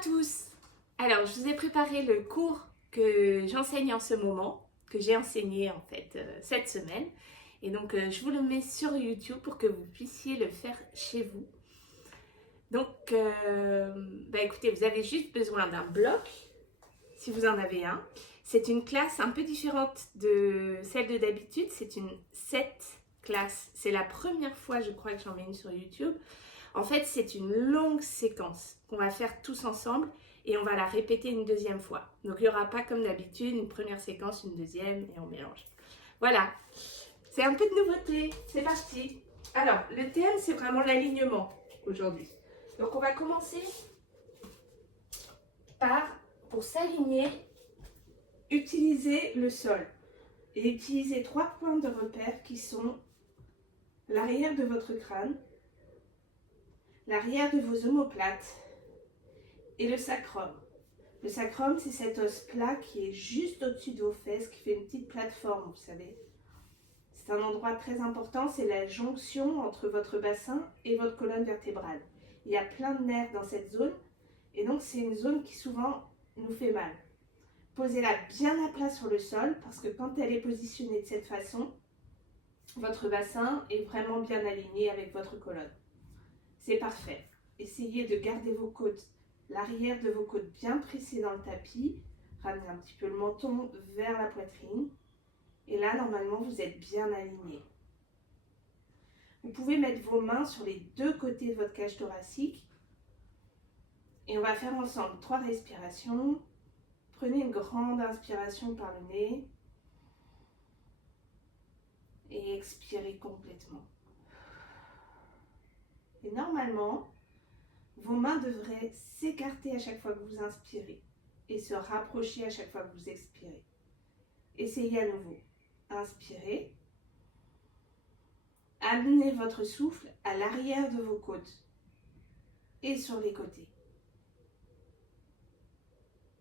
tous! Alors, je vous ai préparé le cours que j'enseigne en ce moment, que j'ai enseigné en fait cette semaine. Et donc, je vous le mets sur YouTube pour que vous puissiez le faire chez vous. Donc, écoutez, vous avez juste besoin d'un bloc, si vous en avez un. C'est une classe un peu différente de celle de d'habitude. C'est une 7 classe. C'est la première fois, je crois, que j'en mets une sur YouTube. En fait, c'est une longue séquence qu'on va faire tous ensemble et on va la répéter une deuxième fois. Donc, il n'y aura pas comme d'habitude une première séquence, une deuxième et on mélange. Voilà, c'est un peu de nouveauté. C'est parti. Alors, le thème, c'est vraiment l'alignement aujourd'hui. Donc, on va commencer par, pour s'aligner, utiliser le sol et utiliser 3 points de repère qui sont l'arrière de votre crâne, l'arrière de vos omoplates et le sacrum. Le sacrum, c'est cet os plat qui est juste au-dessus de vos fesses, qui fait une petite plateforme, vous savez. C'est un endroit très important, c'est la jonction entre votre bassin et votre colonne vertébrale. Il y a plein de nerfs dans cette zone, et donc c'est une zone qui souvent nous fait mal. Posez-la bien à plat sur le sol, parce que quand elle est positionnée de cette façon, votre bassin est vraiment bien aligné avec votre colonne. C'est parfait. Essayez de garder vos côtes, l'arrière de vos côtes bien pressées dans le tapis. Ramenez un petit peu le menton vers la poitrine. Et là, normalement, vous êtes bien aligné. Vous pouvez mettre vos mains sur les deux côtés de votre cage thoracique. Et on va faire ensemble 3 respirations. Prenez une grande inspiration par le nez. Et expirez complètement. Et normalement, vos mains devraient s'écarter à chaque fois que vous inspirez et se rapprocher à chaque fois que vous expirez. Essayez à nouveau. Inspirez. Amenez votre souffle à l'arrière de vos côtes et sur les côtés.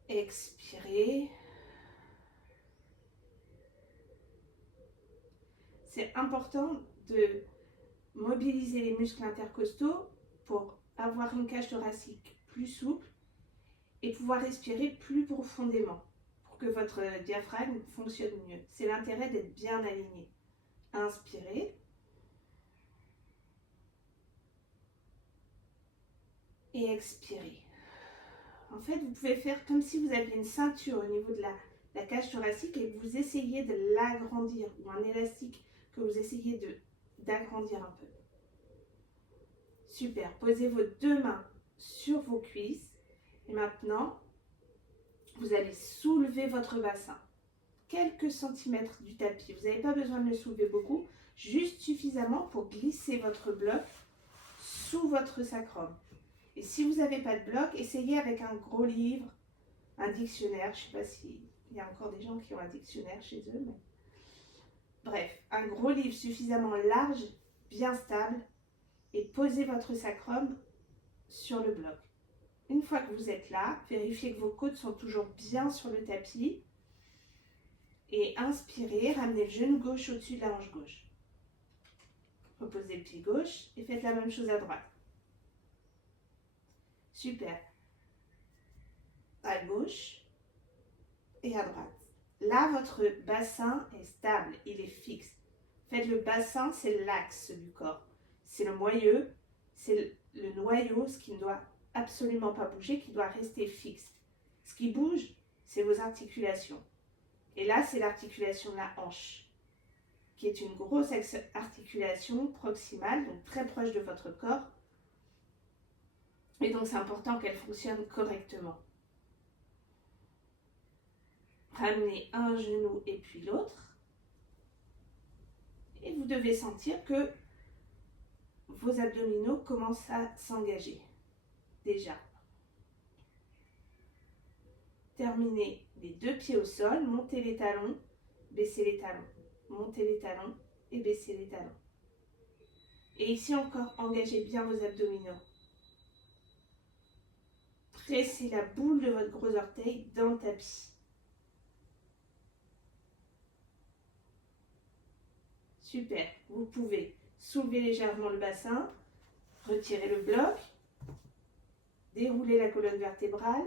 Expirez. C'est important de mobiliser les muscles intercostaux pour avoir une cage thoracique plus souple et pouvoir respirer plus profondément pour que votre diaphragme fonctionne mieux. C'est l'intérêt d'être bien aligné. Inspirez. Et expirez. En fait, vous pouvez faire comme si vous aviez une ceinture au niveau de la cage thoracique et que vous essayez de l'agrandir, ou un élastique que vous essayez d'agrandir un peu. Super. Posez vos 2 mains sur vos cuisses et maintenant, vous allez soulever votre bassin. Quelques centimètres du tapis. Vous n'avez pas besoin de le soulever beaucoup, juste suffisamment pour glisser votre bloc sous votre sacrum. Et si vous n'avez pas de bloc, essayez avec un gros livre, un dictionnaire. Je ne sais pas s'il y a encore des gens qui ont un dictionnaire chez eux. Mais... Bref, un gros livre suffisamment large, bien stable, et posez votre sacrum sur le bloc. Une fois que vous êtes là, vérifiez que vos côtes sont toujours bien sur le tapis. Et inspirez, ramenez le genou gauche au-dessus de la hanche gauche. Reposez le pied gauche et faites la même chose à droite. Super. À gauche et à droite. Là, votre bassin est stable, il est fixe. Faites le bassin, c'est l'axe du corps. C'est le moyeu, c'est le noyau, ce qui ne doit absolument pas bouger, qui doit rester fixe. Ce qui bouge, c'est vos articulations. Et là, c'est l'articulation de la hanche, qui est une grosse articulation proximale, donc très proche de votre corps. Et donc, c'est important qu'elle fonctionne correctement. Ramenez un genou et puis l'autre. Et vous devez sentir que vos abdominaux commencent à s'engager. Déjà. Terminez les 2 pieds au sol, montez les talons, baissez les talons. Montez les talons et baissez les talons. Et ici encore, engagez bien vos abdominaux. Pressez la boule de votre gros orteil dans le tapis. Super. Vous pouvez soulever légèrement le bassin, retirer le bloc, déroulez la colonne vertébrale.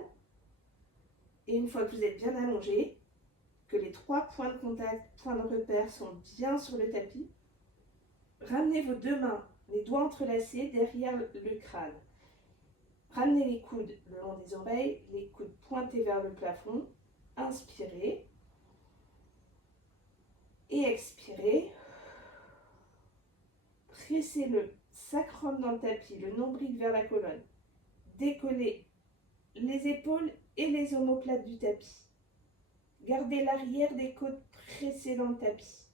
Et une fois que vous êtes bien allongé, que les 3 points de contact, points de repère sont bien sur le tapis, ramenez vos 2 mains, les doigts entrelacés derrière le crâne. Ramenez les coudes le long des oreilles, les coudes pointés vers le plafond. Inspirez. Et expirez. Pressez le sacrum dans le tapis, le nombril vers la colonne. Décollez les épaules et les omoplates du tapis. Gardez l'arrière des côtes pressées dans le tapis.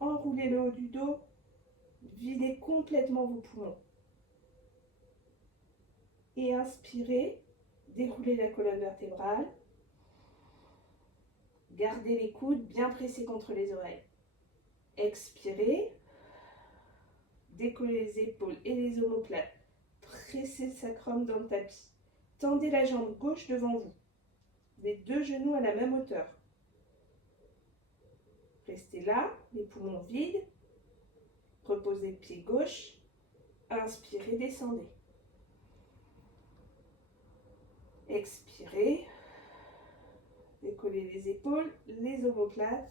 Enroulez le haut du dos. Videz complètement vos poumons. Et inspirez. Déroulez la colonne vertébrale. Gardez les coudes bien pressés contre les oreilles. Expirez. Décollez les épaules et les omoplates. Pressez le sacrum dans le tapis. Tendez la jambe gauche devant vous. Les 2 genoux à la même hauteur. Restez là, les poumons vides. Reposez le pied gauche. Inspirez, descendez. Expirez. Décollez les épaules, les omoplates.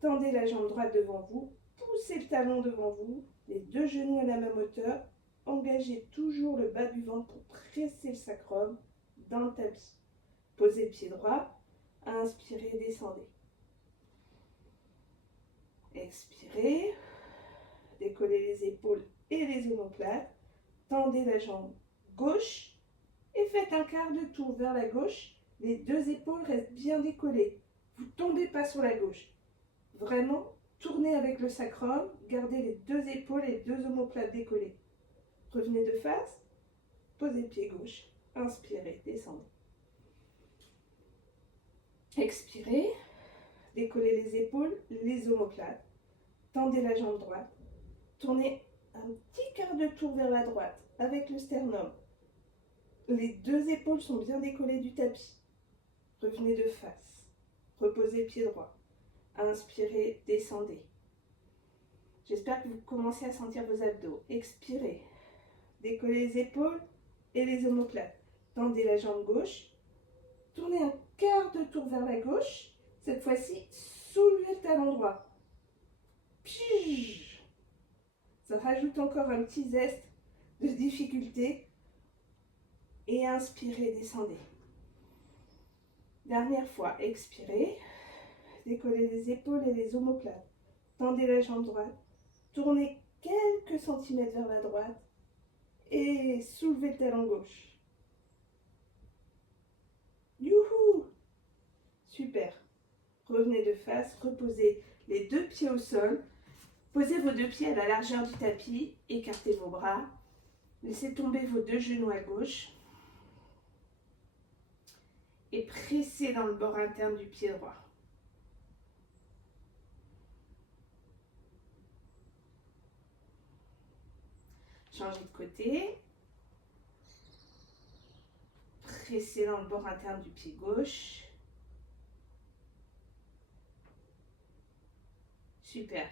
Tendez la jambe droite devant vous. Poussez le talon devant vous. Les 2 genoux à la même hauteur. Engagez toujours le bas du ventre pour presser le sacrum dans le tapis. Posez le pied droit. Inspirez, descendez. Expirez. Décollez les épaules et les omoplates. Tendez la jambe gauche et faites un quart de tour vers la gauche. Les 2 épaules restent bien décollées. Vous ne tombez pas sur la gauche. Vraiment, tournez avec le sacrum. Gardez les 2 épaules et 2 omoplates décollées. Revenez de face. Posez le pied gauche. Inspirez, descendez. Expirez. Décollez les épaules, les omoplates. Tendez la jambe droite. Tournez un petit quart de tour vers la droite avec le sternum. Les 2 épaules sont bien décollées du tapis. Revenez de face. Reposez le pied droit. Inspirez, descendez. J'espère que vous commencez à sentir vos abdos. Expirez. Décollez les épaules et les omoplates. Tendez la jambe gauche. Tournez un quart de tour vers la gauche. Cette fois-ci, soulevez le talon droit. Pige. Ça rajoute encore un petit zeste de difficulté. Et inspirez, descendez. Dernière fois, expirez. Décollez les épaules et les omoplates. Tendez la jambe droite. Tournez quelques centimètres vers la droite. Et soulevez le talon gauche. Youhou! Super. Revenez de face. Reposez les 2 pieds au sol. Posez vos 2 pieds à la largeur du tapis. Écartez vos bras. Laissez tomber vos 2 genoux à gauche. Et pressez dans le bord interne du pied droit. Changez de côté. Pressez dans le bord interne du pied gauche. Super.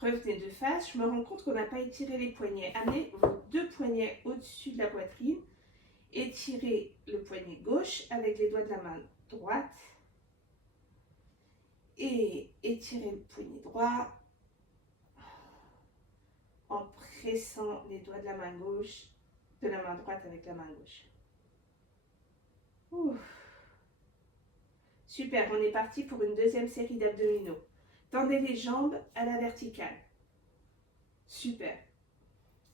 Revenez de face. Je me rends compte qu'on n'a pas étiré les poignets. Amenez vos 2 poignets au-dessus de la poitrine. Étirez le poignet gauche avec les doigts de la main droite. Et étirez le poignet droit en pressant les doigts de la main gauche, de la main droite avec la main gauche. Ouf. Super, on est parti pour une 2e série d'abdominaux. Tendez les jambes à la verticale. Super.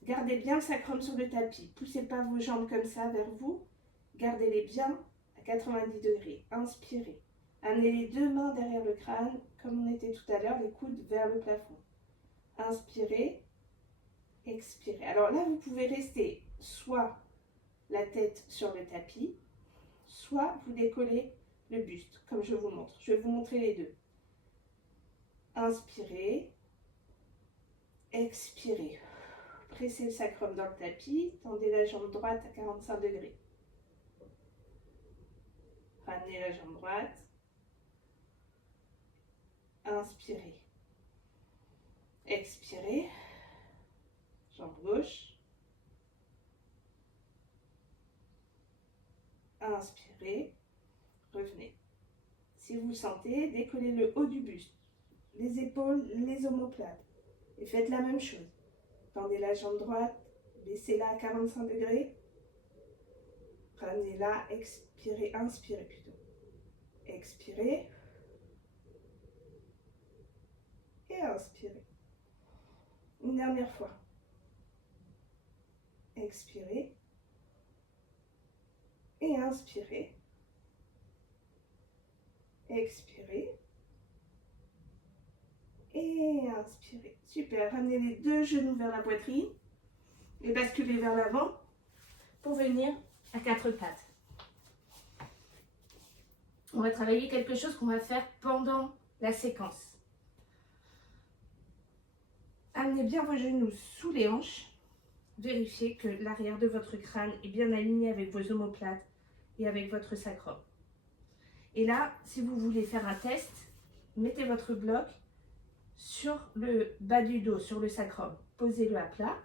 Gardez bien le sacrum sur le tapis. Poussez pas vos jambes comme ça vers vous. Gardez-les bien à 90 degrés. Inspirez. Amenez les 2 mains derrière le crâne, comme on était tout à l'heure, les coudes vers le plafond. Inspirez. Expirez. Alors là, vous pouvez rester soit la tête sur le tapis, soit vous décollez le buste, comme je vous montre. Je vais vous montrer les 2. Inspirez. Expirez. Pressez le sacrum dans le tapis. Tendez la jambe droite à 45 degrés. Ramenez la jambe droite. Inspirez. Expirez. Jambe gauche. Inspirez, revenez. Si vous le sentez, décollez le haut du buste, les épaules, les omoplates. Et faites la même chose. Tendez la jambe droite, baissez-la à 45 degrés. Ramenez-la, expirez, inspirez plutôt. Expirez. Et inspirez. Une dernière fois. Expirez. Et inspirez. Expirez. Et inspirez. Super. Ramenez les deux genoux vers la poitrine et basculez vers l'avant pour venir à quatre pattes. On va travailler quelque chose qu'on va faire pendant la séquence. Amenez bien vos genoux sous les hanches. Vérifiez que l'arrière de votre crâne est bien aligné avec vos omoplates et avec votre sacrum. Et là, si vous voulez faire un test, mettez votre bloc sur le bas du dos, sur le sacrum. Posez-le à plat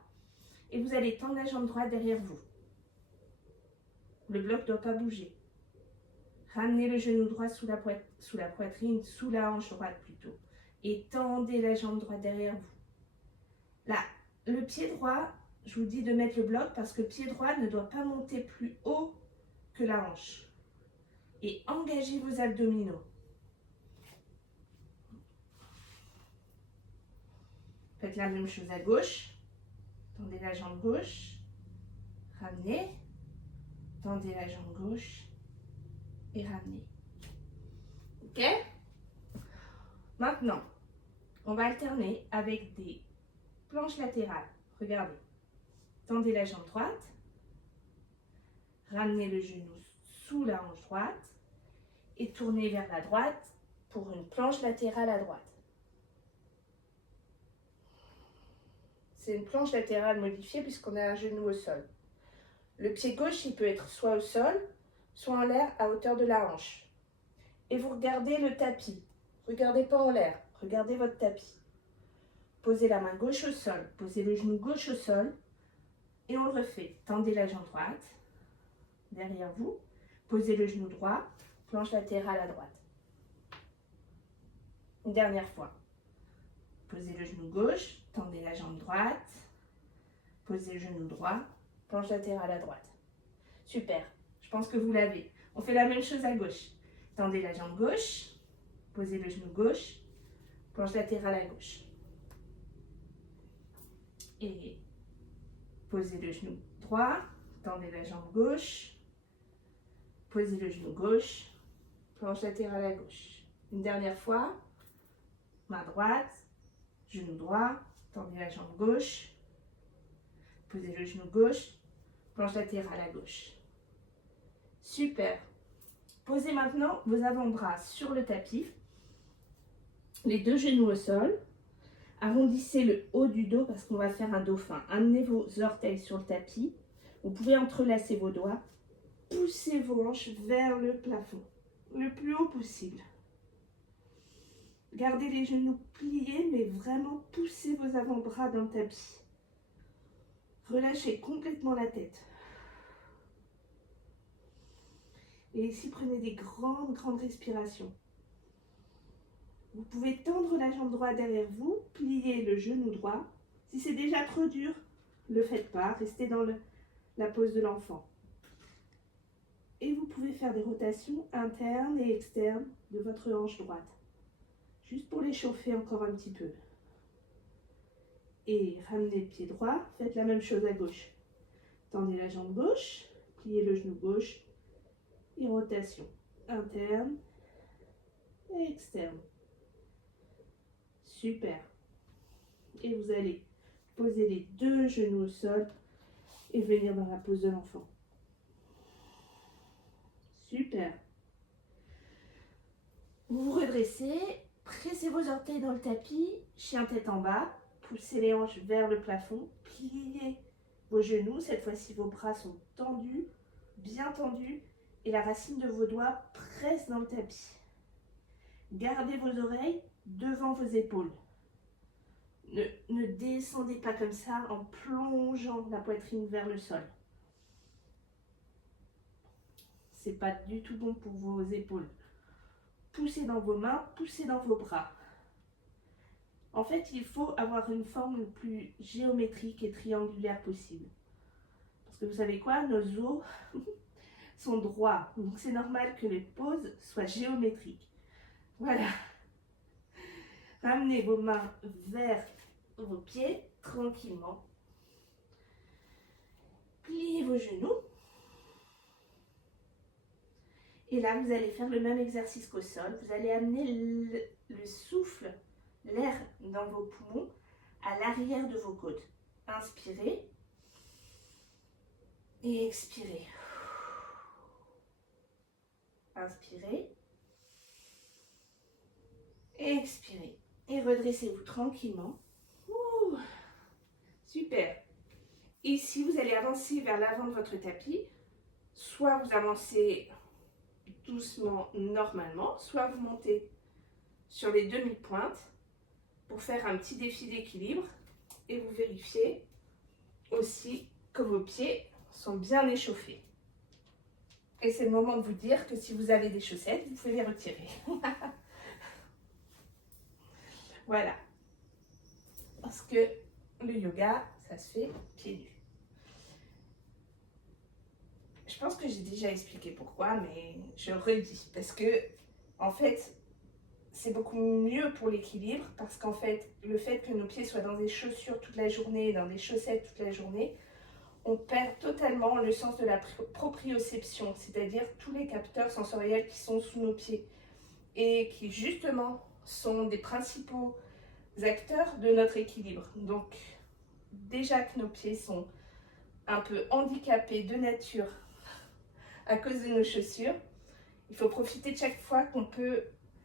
et vous allez tendre la jambe droite derrière vous. Le bloc ne doit pas bouger. Ramenez le genou droit sous la poitrine, sous la hanche droite plutôt. Et tendez la jambe droite derrière vous. Là, le pied droit, je vous dis de mettre le bloc parce que le pied droit ne doit pas monter plus haut que la hanche. Et engagez vos abdominaux. Faites la même chose à gauche. Tendez la jambe gauche. Ramenez. Tendez la jambe gauche. Et ramenez. Ok? Maintenant, on va alterner avec des planches latérales. Regardez. Tendez la jambe droite. Ramenez le genou sous la hanche droite. Et tournez vers la droite pour une planche latérale à droite. C'est une planche latérale modifiée puisqu'on a un genou au sol. Le pied gauche, il peut être soit au sol, soit en l'air à hauteur de la hanche. Et vous regardez le tapis. Regardez pas en l'air, regardez votre tapis. Posez la main gauche au sol, posez le genou gauche au sol et on le refait. Tendez la jambe droite derrière vous, posez le genou droit, planche latérale à droite. Une dernière fois. Posez le genou gauche, tendez la jambe droite, posez le genou droit, planche latérale à droite. Super, je pense que vous l'avez. On fait la même chose à gauche. Tendez la jambe gauche, posez le genou gauche, planche latérale à gauche. Et posez le genou droit, tendez la jambe gauche, posez le genou gauche, planche latérale à gauche. Une dernière fois, main droite, genou droit, tendez la jambe gauche, posez le genou gauche, planche latérale à gauche. Super. Posez maintenant vos avant-bras sur le tapis, les deux genoux au sol. Arrondissez le haut du dos parce qu'on va faire un dauphin. Amenez vos orteils sur le tapis. Vous pouvez entrelacer vos doigts. Poussez vos hanches vers le plafond, le plus haut possible. Gardez les genoux pliés, mais vraiment poussez vos avant-bras dans le tapis. Relâchez complètement la tête. Et ici, prenez des grandes respirations. Vous pouvez tendre la jambe droite derrière vous, plier le genou droit. Si c'est déjà trop dur, ne le faites pas, restez dans la pose de l'enfant. Et vous pouvez faire des rotations internes et externes de votre hanche droite. Juste pour l'échauffer encore un petit peu. Et ramenez le pied droit, faites la même chose à gauche. Tendez la jambe gauche, pliez le genou gauche et rotation interne et externe. Super. Et vous allez poser les deux genoux au sol et venir dans la pose de l'enfant. Super. Vous vous redressez, pressez vos orteils dans le tapis, chien tête en bas, poussez les hanches vers le plafond, pliez vos genoux, cette fois-ci vos bras sont tendus, bien tendus, et la racine de vos doigts presse dans le tapis. Gardez vos oreilles devant vos épaules. Ne descendez pas comme ça en plongeant la poitrine vers le sol. C'est pas du tout bon pour vos épaules. Poussez dans vos mains, poussez dans vos bras. En fait, il faut avoir une forme le plus géométrique et triangulaire possible. Parce que vous savez quoi, nos os sont droits. Donc c'est normal que les poses soient géométriques. Voilà. Ramenez vos mains vers vos pieds tranquillement. Pliez vos genoux. Et là, vous allez faire le même exercice qu'au sol. Vous allez amener le souffle, l'air dans vos poumons à l'arrière de vos côtes. Inspirez et expirez. Inspirez et expirez. Et redressez-vous tranquillement. Ouh, super. Ici, vous allez avancer vers l'avant de votre tapis. Soit vous avancez doucement, normalement, soit vous montez sur les demi-pointes pour faire un petit défi d'équilibre et vous vérifiez aussi que vos pieds sont bien échauffés. Et c'est le moment de vous dire que si vous avez des chaussettes, vous pouvez les retirer. Voilà. Parce que le yoga, ça se fait pieds nus. Je pense que j'ai déjà expliqué pourquoi, mais je redis. Parce que, en fait, c'est beaucoup mieux pour l'équilibre. Parce qu'en fait, le fait que nos pieds soient dans des chaussures toute la journée, dans des chaussettes toute la journée, on perd totalement le sens de la proprioception. C'est-à-dire tous les capteurs sensoriels qui sont sous nos pieds. Et qui, justement, sont des principaux acteurs de notre équilibre. Donc, déjà que nos pieds sont un peu handicapés de nature à cause de nos chaussures, il faut profiter de chaque fois qu'on peut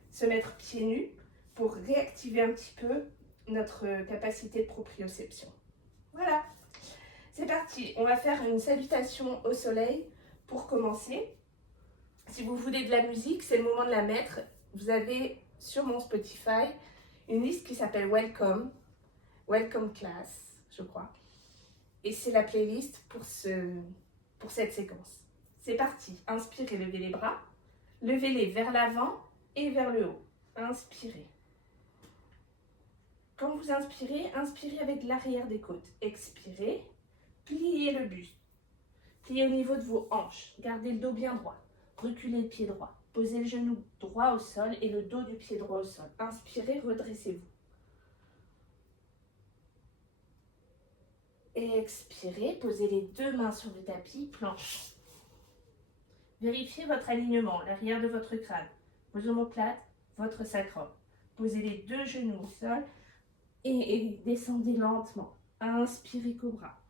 se mettre pieds nus pour réactiver un petit peu notre capacité de proprioception. Voilà, c'est parti. On va faire une salutation au soleil pour commencer. Si vous voulez de la musique, c'est le moment de la mettre. Vous avez sur mon Spotify une liste qui s'appelle Welcome Class, je crois. Et c'est la playlist pour cette séquence. C'est parti. Inspirez, levez les bras. Levez-les vers l'avant et vers le haut. Inspirez. Quand vous inspirez, inspirez avec l'arrière des côtes. Expirez. Pliez le buste. Pliez au niveau de vos hanches. Gardez le dos bien droit. Reculez le pied droit. Posez le genou droit au sol et le dos du pied droit au sol. Inspirez, redressez-vous. Et expirez, posez les deux mains sur le tapis, planche. Vérifiez votre alignement, l'arrière de votre crâne, vos omoplates, votre sacrum. Posez les deux genoux au sol et descendez lentement. Inspirez, cobra.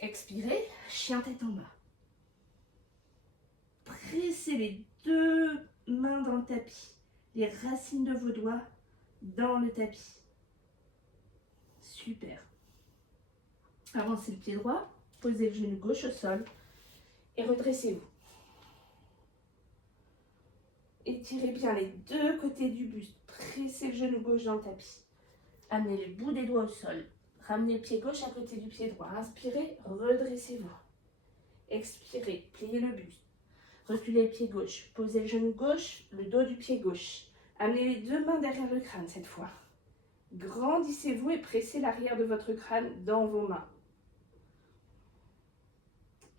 Expirez, chien tête en bas. Pressez les deux mains dans le tapis, les racines de vos doigts dans le tapis. Super. Avancez le pied droit, posez le genou gauche au sol et redressez-vous. Étirez bien les deux côtés du buste, pressez le genou gauche dans le tapis. Amenez le bout des doigts au sol, ramenez le pied gauche à côté du pied droit. Inspirez, redressez-vous. Expirez, pliez le buste. Reculez le pied gauche, posez le genou gauche, le dos du pied gauche. Amenez les deux mains derrière le crâne cette fois. Grandissez-vous et pressez l'arrière de votre crâne dans vos mains.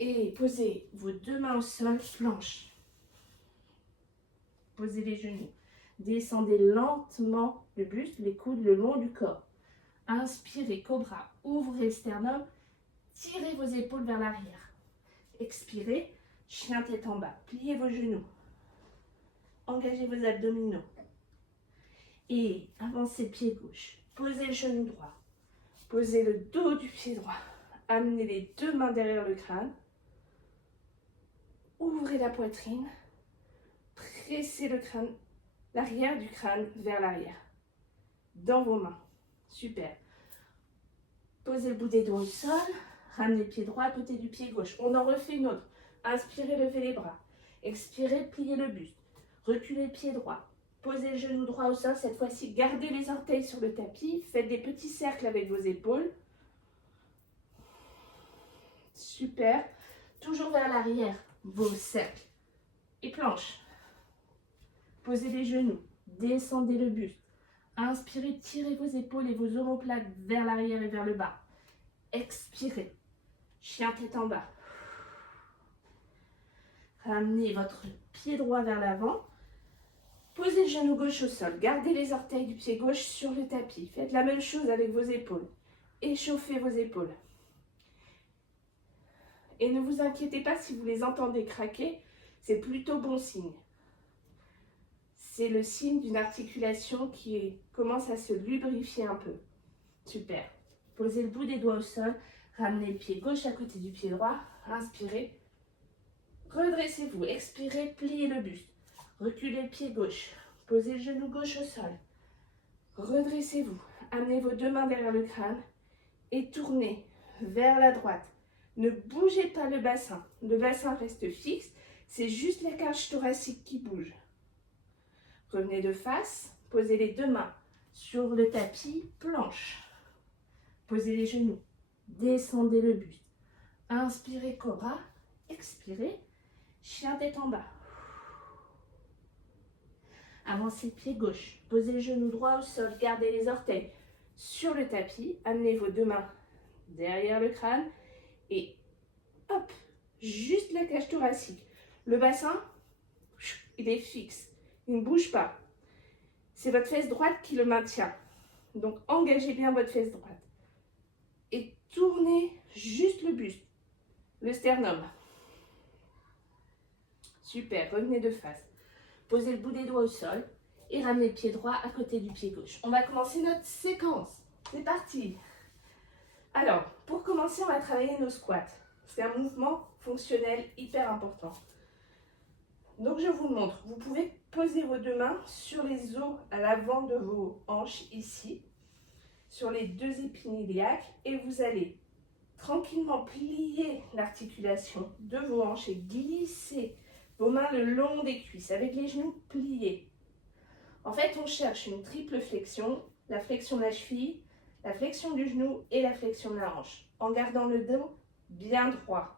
Et posez vos deux mains au sol, planche. Posez les genoux. Descendez lentement le buste, les coudes le long du corps. Inspirez, cobra. Ouvrez le sternum. Tirez vos épaules vers l'arrière. Expirez, chien tête en bas. Pliez vos genoux. Engagez vos abdominaux. Et avancez le pied gauche. Posez le genou droit. Posez le dos du pied droit. Amenez les deux mains derrière le crâne. Ouvrez la poitrine. Pressez le crâne, l'arrière du crâne vers l'arrière. Dans vos mains. Super. Posez le bout des doigts au sol. Ramenez le pied droit à côté du pied gauche. On en refait une autre. Inspirez, levez les bras. Expirez, pliez le buste. Reculez le pied droit. Posez le genou droit au sol. Cette fois-ci, gardez les orteils sur le tapis. Faites des petits cercles avec vos épaules. Super. Toujours vers l'arrière. vos cercles et planches. Posez les genoux, descendez le buste. Inspirez, tirez vos épaules et vos omoplates vers l'arrière et vers le bas. Expirez, chien tête en bas. Ramenez votre pied droit vers l'avant. Posez le genou gauche au sol. Gardez les orteils du pied gauche sur le tapis. Faites la même chose avec vos épaules. Échauffez vos épaules. Et ne vous inquiétez pas si vous les entendez craquer, c'est plutôt bon signe. C'est le signe d'une articulation qui commence à se lubrifier un peu. Super. Posez le bout des doigts au sol. Ramenez le pied gauche à côté du pied droit. Inspirez. Redressez-vous. Expirez, pliez le buste. Reculez le pied gauche. Posez le genou gauche au sol. Redressez-vous. Amenez vos deux mains derrière le crâne et tournez vers la droite. Ne bougez pas le bassin. Le bassin reste fixe. C'est juste la cage thoracique qui bouge. Revenez de face. Posez les deux mains sur le tapis, planche. Posez les genoux. Descendez le buste. Inspirez, cobra. Expirez. Chien tête en bas. Avancez le pied gauche. Posez le genou droit au sol. Gardez les orteils sur le tapis. Amenez vos deux mains derrière le crâne. Et hop, juste la cage thoracique. Le bassin, il est fixe. Il ne bouge pas. C'est votre fesse droite qui le maintient. Donc engagez bien votre fesse droite. Et tournez juste le buste. Le sternum. Super, revenez de face. Posez le bout des doigts au sol et ramenez le pied droit à côté du pied gauche. On va commencer notre séquence. C'est parti. Alors, pour commencer, on va travailler nos squats. C'est un mouvement fonctionnel hyper important. Donc, je vous le montre. Vous pouvez poser vos deux mains sur les os à l'avant de vos hanches, ici, sur les deux épines iliaques, et vous allez tranquillement plier l'articulation de vos hanches et glisser vos mains le long des cuisses avec les genoux pliés. En fait, on cherche une triple flexion, la flexion de la cheville, la flexion du genou et la flexion de la hanche, en gardant le dos bien droit.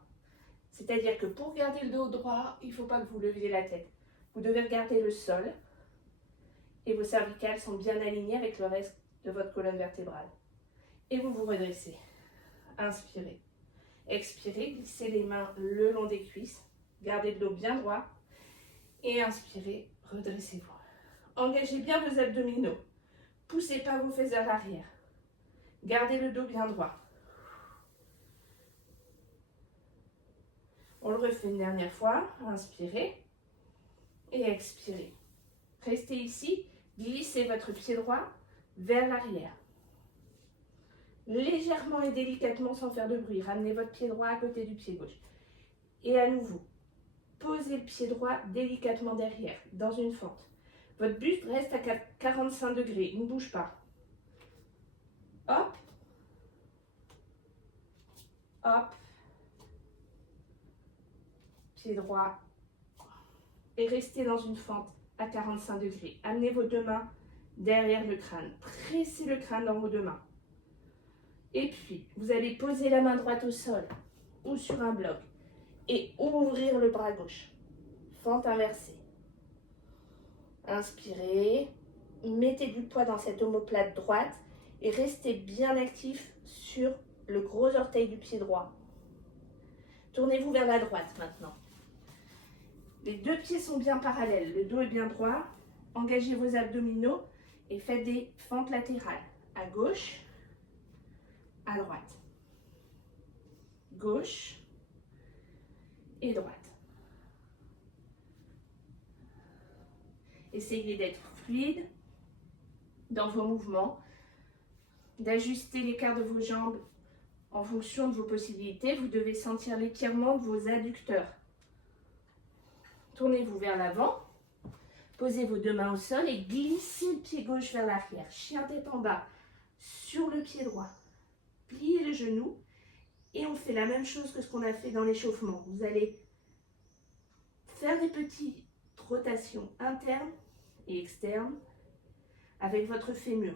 C'est-à-dire que pour garder le dos droit, il ne faut pas que vous leviez la tête. Vous devez regarder le sol et vos cervicales sont bien alignées avec le reste de votre colonne vertébrale. Et vous vous redressez. Inspirez. Expirez, glissez les mains le long des cuisses. Gardez le dos bien droit. Et inspirez, redressez-vous. Engagez bien vos abdominaux. Poussez pas vos fesses vers l'arrière. Gardez le dos bien droit. On le refait une dernière fois. Inspirez et expirez. Restez ici. Glissez votre pied droit vers l'arrière. Légèrement et délicatement sans faire de bruit. Ramenez votre pied droit à côté du pied gauche. Et à nouveau, posez le pied droit délicatement derrière, dans une fente. Votre buste reste à 45 degrés. Il ne bouge pas. Hop. Hop. Pied droit. Et restez dans une fente à 45 degrés. Amenez vos deux mains derrière le crâne. Pressez le crâne dans vos deux mains. Et puis, vous allez poser la main droite au sol ou sur un bloc et ouvrir le bras gauche. Fente inversée. Inspirez. Mettez du poids dans cette omoplate droite et restez bien actif sur le gros orteil du pied droit. Tournez-vous vers la droite maintenant. Les deux pieds sont bien parallèles, le dos est bien droit. Engagez vos abdominaux et faites des fentes latérales. À gauche, à droite. Gauche et droite. Essayez d'être fluide dans vos mouvements, d'ajuster l'écart de vos jambes en fonction de vos possibilités. Vous devez sentir l'étirement de vos adducteurs. Tournez-vous vers l'avant, posez vos deux mains au sol et glissez le pied gauche vers l'arrière. Chien tête en bas sur le pied droit. Pliez le genou et on fait la même chose que ce qu'on a fait dans l'échauffement. Vous allez faire des petites rotations internes et externes avec votre fémur.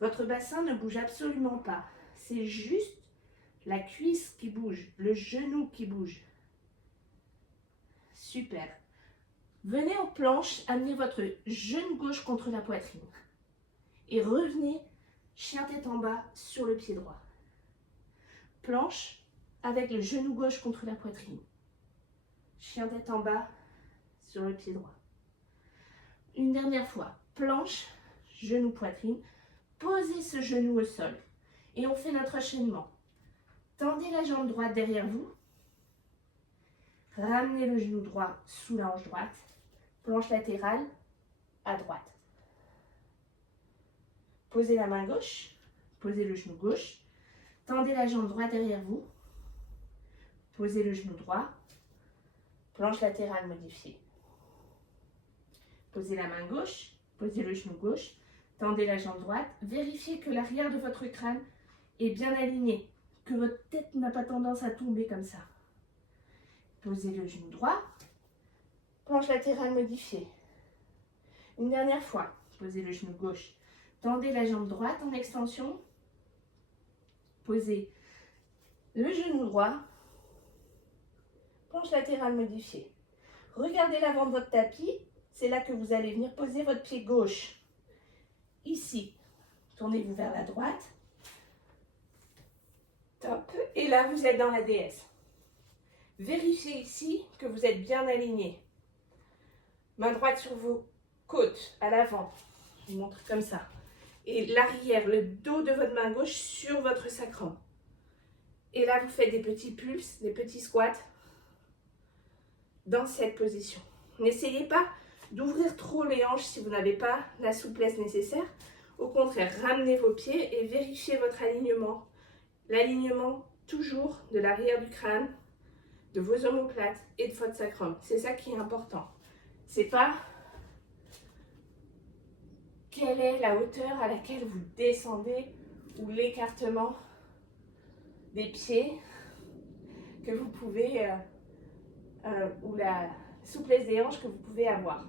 Votre bassin ne bouge absolument pas. C'est juste la cuisse qui bouge, le genou qui bouge. Super. Venez en planche, amenez votre genou gauche contre la poitrine. Et revenez, chien tête en bas, sur le pied droit. Planche avec le genou gauche contre la poitrine. Chien tête en bas, sur le pied droit. Une dernière fois. Planche, genou poitrine. Posez ce genou au sol. Et on fait notre enchaînement. Tendez la jambe droite derrière vous. Ramenez le genou droit sous la hanche droite. Planche latérale à droite. Posez la main gauche. Posez le genou gauche. Tendez la jambe droite derrière vous. Posez le genou droit. Planche latérale modifiée. Posez la main gauche. Posez le genou gauche. Tendez la jambe droite. Vérifiez que l'arrière de votre crâne est bien aligné. Que votre tête n'a pas tendance à tomber comme ça. Posez le genou droit. Planche latérale modifiée. Une dernière fois. Posez le genou gauche. Tendez la jambe droite en extension. Posez le genou droit. Planche latérale modifiée. Regardez l'avant de votre tapis. C'est là que vous allez venir poser votre pied gauche. Ici. Tournez-vous vers la droite. Top. Et là, vous êtes dans la déesse. Vérifiez ici que vous êtes bien aligné. Main droite sur vos côtes, à l'avant. Je vous montre comme ça. Et l'arrière, le dos de votre main gauche sur votre sacrum. Et là, vous faites des petits pulses, des petits squats dans cette position. N'essayez pas d'ouvrir trop les hanches si vous n'avez pas la souplesse nécessaire. Au contraire, ramenez vos pieds et vérifiez votre alignement. L'alignement toujours de l'arrière du crâne, de vos omoplates et de votre sacrum. C'est ça qui est important. C'est pas quelle est la hauteur à laquelle vous descendez ou l'écartement des pieds que vous pouvez, ou la souplesse des hanches que vous pouvez avoir.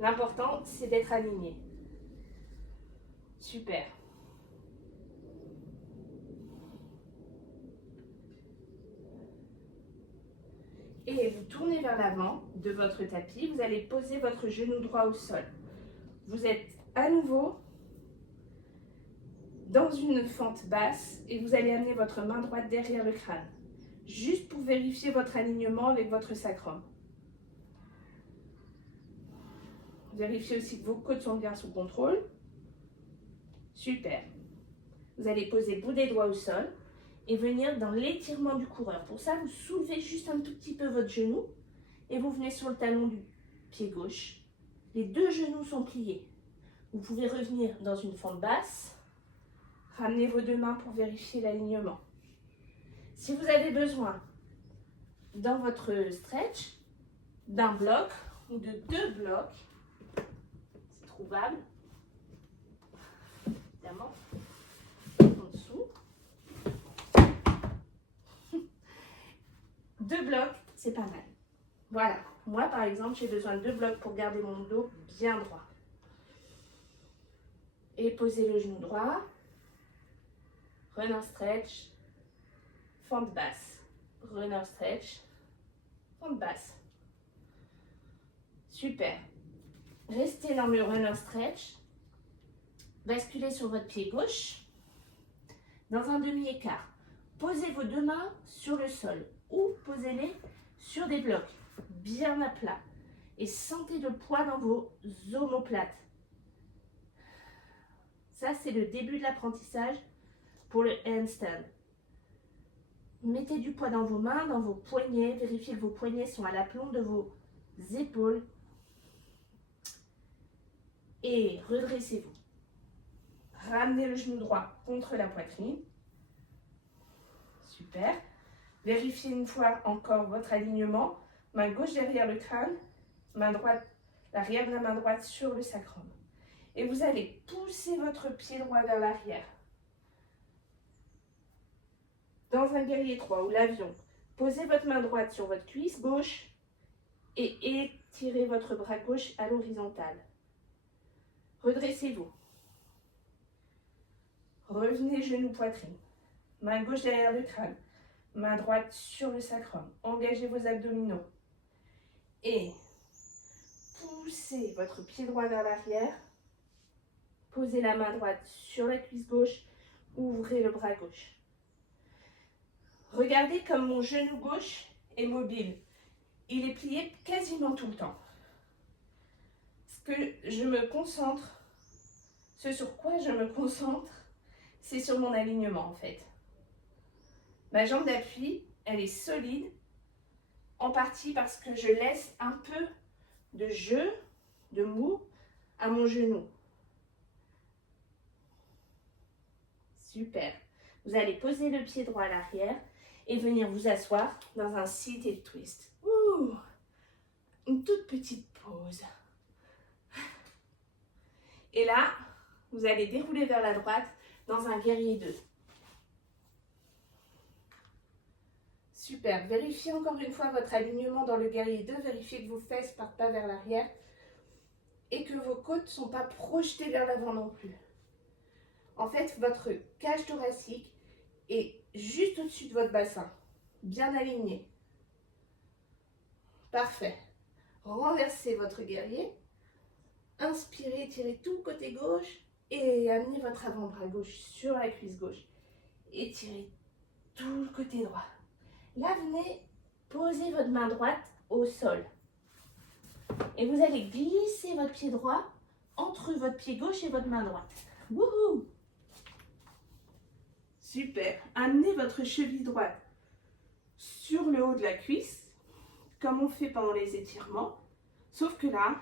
L'important, c'est d'être aligné. Super. Et vous tournez vers l'avant de votre tapis. Vous allez poser votre genou droit au sol. Vous êtes à nouveau dans une fente basse et vous allez amener votre main droite derrière le crâne. Juste pour vérifier votre alignement avec votre sacrum. Vérifiez aussi que vos côtes sont bien sous contrôle. Super. Vous allez poser le bout des doigts au sol et venir dans l'étirement du coureur. Pour ça, vous soulevez juste un tout petit peu votre genou et vous venez sur le talon du pied gauche. Les deux genoux sont pliés. Vous pouvez revenir dans une fente basse. Ramenez vos deux mains pour vérifier l'alignement. Si vous avez besoin, dans votre stretch, d'un bloc ou de deux blocs, c'est trouvable, évidemment, en dessous. Deux blocs, c'est pas mal. Voilà, moi par exemple, j'ai besoin de deux blocs pour garder mon dos bien droit. Et posez le genou droit, runner stretch, fente basse, runner stretch, fente basse. Super. Restez dans le runner stretch. Basculez sur votre pied gauche dans un demi-écart. Posez vos deux mains sur le sol ou posez-les sur des blocs bien à plat et sentez le poids dans vos omoplates. Ça, c'est le début de l'apprentissage pour le handstand. Mettez du poids dans vos mains, dans vos poignets. Vérifiez que vos poignets sont à l'aplomb de vos épaules. Et redressez-vous. Ramenez le genou droit contre la poitrine. Super. Vérifiez une fois encore votre alignement. Main gauche derrière le crâne, main droite, l'arrière de la main droite sur le sacrum. Et vous allez pousser votre pied droit vers l'arrière. Dans un guerrier 3 ou l'avion, posez votre main droite sur votre cuisse gauche et étirez votre bras gauche à l'horizontale. Redressez-vous. Revenez genou poitrine. Main gauche derrière le crâne. Main droite sur le sacrum. Engagez vos abdominaux. Et poussez votre pied droit vers l'arrière. Posez la main droite sur la cuisse gauche. Ouvrez le bras gauche. Regardez comme mon genou gauche est mobile. Il est plié quasiment tout le temps. Ce sur quoi je me concentre, c'est sur mon alignement en fait. Ma jambe d'appui, elle est solide, en partie parce que je laisse un peu de jeu, de mou à mon genou. Super. Vous allez poser le pied droit à l'arrière et venir vous asseoir dans un seated twist. Ouh, une toute petite pause. Et là, vous allez dérouler vers la droite dans un guerrier 2. Super. Vérifiez encore une fois votre alignement dans le guerrier 2. Vérifiez que vos fesses ne partent pas vers l'arrière et que vos côtes ne sont pas projetées vers l'avant non plus. En fait, votre cage thoracique est juste au-dessus de votre bassin, bien aligné. Parfait. Renversez votre guerrier. Inspirez, tirez tout le côté gauche et amenez votre avant-bras gauche sur la cuisse gauche. Étirez tout le côté droit. Là, venez poser votre main droite au sol. Et vous allez glisser votre pied droit entre votre pied gauche et votre main droite. Wouhou! Super. Amenez votre cheville droite sur le haut de la cuisse, comme on fait pendant les étirements. Sauf que là,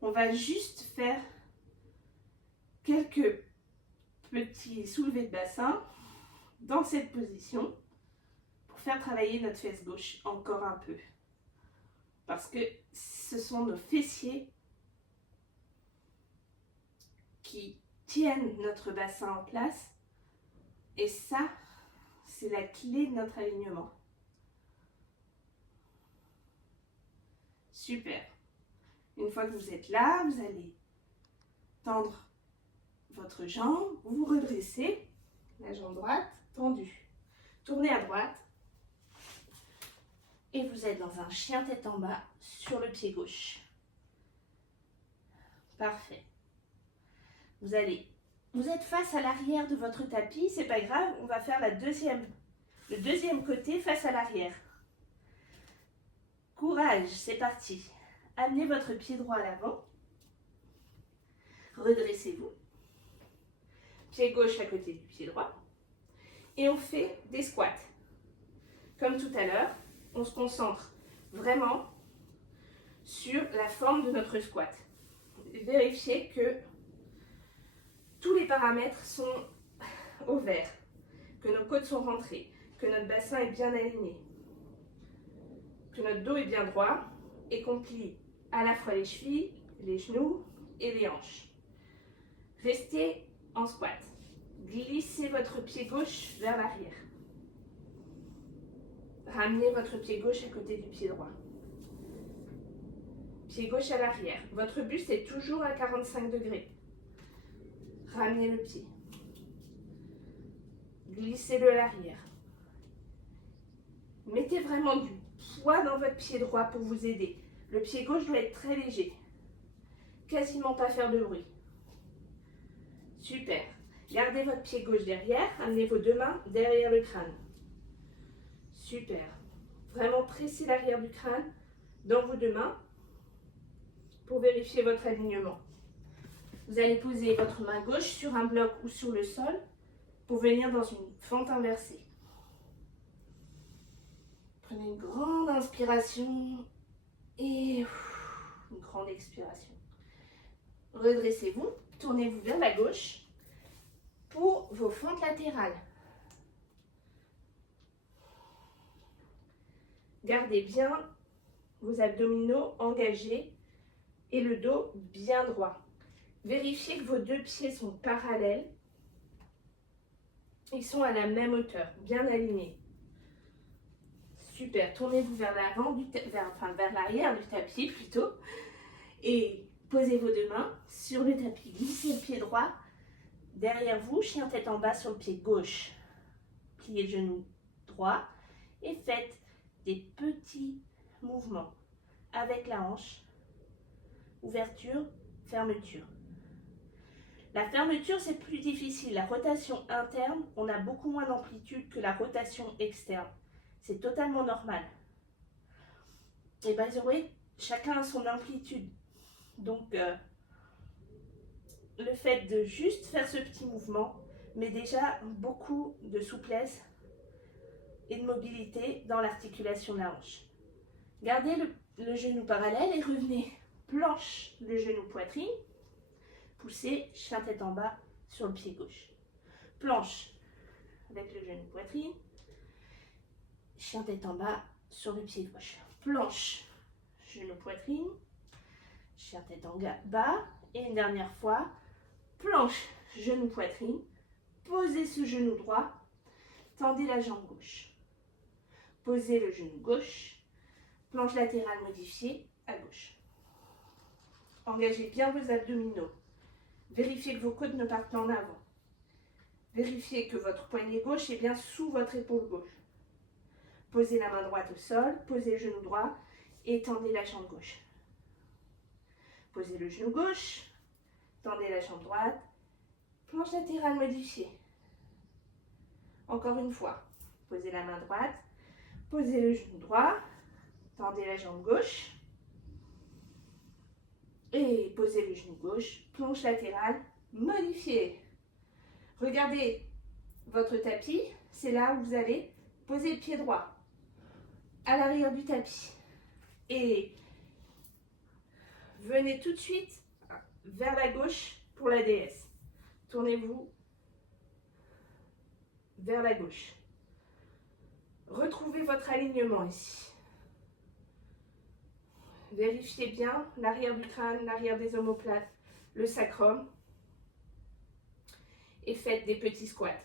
on va juste faire quelques petits soulevés de bassin dans cette position pour faire travailler notre fesse gauche encore un peu. Parce que ce sont nos fessiers qui tiennent notre bassin en place. Et ça, c'est la clé de notre alignement. Super. Une fois que vous êtes là, vous allez tendre votre jambe, vous redressez, la jambe droite tendue. Tournez à droite et vous êtes dans un chien tête en bas sur le pied gauche. Parfait. Vous êtes face à l'arrière de votre tapis, c'est pas grave, on va faire le deuxième côté face à l'arrière. Courage, c'est parti. Amenez votre pied droit à l'avant. Redressez-vous. Pied gauche à côté du pied droit. Et on fait des squats. Comme tout à l'heure, on se concentre vraiment sur la forme de notre squat. Vérifiez que tous les paramètres sont au vert, que nos côtes sont rentrées, que notre bassin est bien aligné, que notre dos est bien droit et qu'on plie à la fois les chevilles, les genoux et les hanches. Restez en squat. Glissez votre pied gauche vers l'arrière. Ramenez votre pied gauche à côté du pied droit. Pied gauche à l'arrière. Votre buste est toujours à 45 degrés. Ramenez le pied. Glissez-le à l'arrière. Mettez vraiment du poids dans votre pied droit pour vous aider. Le pied gauche doit être très léger. Quasiment pas faire de bruit. Super. Gardez votre pied gauche derrière. Amenez vos deux mains derrière le crâne. Super. Vraiment pressez l'arrière du crâne dans vos deux mains pour vérifier votre alignement. Vous allez poser votre main gauche sur un bloc ou sur le sol pour venir dans une fente inversée. Prenez une grande inspiration et une grande expiration. Redressez-vous, tournez-vous vers la gauche pour vos fentes latérales. Gardez bien vos abdominaux engagés et le dos bien droit. Vérifiez que vos deux pieds sont parallèles. Ils sont à la même hauteur, bien alignés. Super, tournez-vous vers l'avant, vers l'arrière du tapis plutôt. Et posez vos deux mains sur le tapis. Glissez le pied droit derrière vous, chien tête en bas sur le pied gauche. Pliez le genou droit et faites des petits mouvements avec la hanche. Ouverture, fermeture. La fermeture, c'est plus difficile. La rotation interne, on a beaucoup moins d'amplitude que la rotation externe. C'est totalement normal. Et by the way, chacun a son amplitude. Donc, le fait de juste faire ce petit mouvement met déjà beaucoup de souplesse et de mobilité dans l'articulation de la hanche. Gardez le genou parallèle et revenez planche, le genou poitrine. Poussez, chien tête en bas sur le pied gauche. Planche avec le genou poitrine. Chien tête en bas sur le pied gauche. Planche, genou poitrine. Chien tête en bas. Et une dernière fois, planche, genou poitrine. Posez ce genou droit. Tendez la jambe gauche. Posez le genou gauche. Planche latérale modifiée à gauche. Engagez bien vos abdominaux. Vérifiez que vos côtes ne partent pas en avant. Vérifiez que votre poignet gauche est bien sous votre épaule gauche. Posez la main droite au sol, posez le genou droit et tendez la jambe gauche. Posez le genou gauche, tendez la jambe droite, planche latérale modifiée. Encore une fois, posez la main droite, posez le genou droit, tendez la jambe gauche et posez le genou gauche, planche latérale modifiée. Regardez votre tapis, c'est là où vous allez poser le pied droit à l'arrière du tapis. Et venez tout de suite vers la gauche pour la déesse. Tournez-vous vers la gauche. Retrouvez votre alignement ici. Vérifiez bien l'arrière du crâne, l'arrière des omoplates, le sacrum. Et faites des petits squats.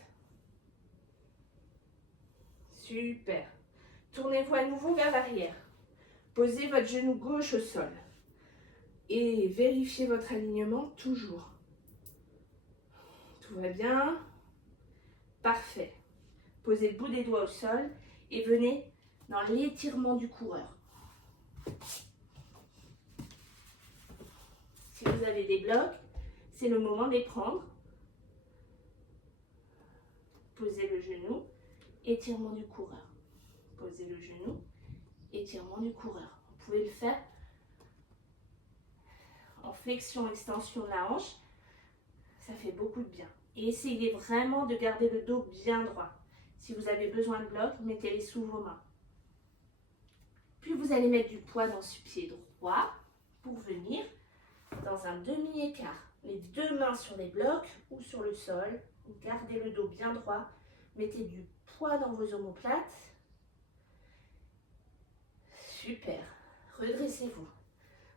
Super. Tournez-vous à nouveau vers l'arrière. Posez votre genou gauche au sol. Et vérifiez votre alignement toujours. Tout va bien. Parfait. Posez le bout des doigts au sol et venez dans l'étirement du coureur. Si vous avez des blocs, c'est le moment de les prendre. Posez le genou, étirement du coureur. Posez le genou, étirement du coureur. Vous pouvez le faire en flexion-extension de la hanche. Ça fait beaucoup de bien. Et essayez vraiment de garder le dos bien droit. Si vous avez besoin de blocs, mettez-les sous vos mains. Puis vous allez mettre du poids dans ce pied droit pour venir dans un demi-écart. Les deux mains sur les blocs ou sur le sol. Gardez le dos bien droit. Mettez du poids dans vos omoplates. Super. Redressez-vous.